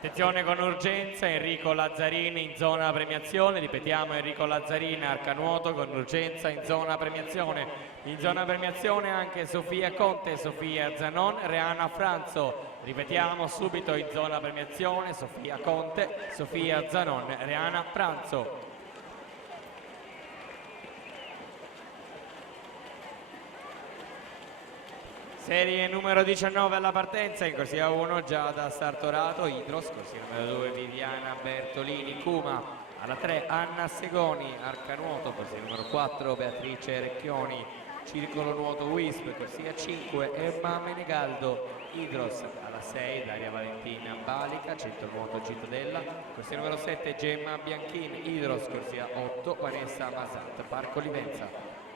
Attenzione con urgenza, Enrico Lazzarini in zona premiazione, ripetiamo Enrico Lazzarini, arcanuoto con urgenza in zona premiazione. In zona premiazione anche Sofia Conte, Sofia Zanon, Reana Franzo. Ripetiamo subito in zona premiazione Sofia Conte, Sofia Zanon, Reana Franzo. Serie numero 19 alla partenza, in corsia 1 Giada Sartorato, Idros, corsia numero 2 Viviana Bertolini, Cuma, alla 3 Anna Segoni, Arcanuoto, corsia numero 4 Beatrice Recchioni, Circolo Nuoto Wisp, corsia 5 Emma Menegaldo, Idros, alla 6 Daria Valentina Balica, Centro Nuoto Cittadella, corsia numero 7 Gemma Bianchin, Idros, corsia 8 Vanessa Masat, Parco Livenza.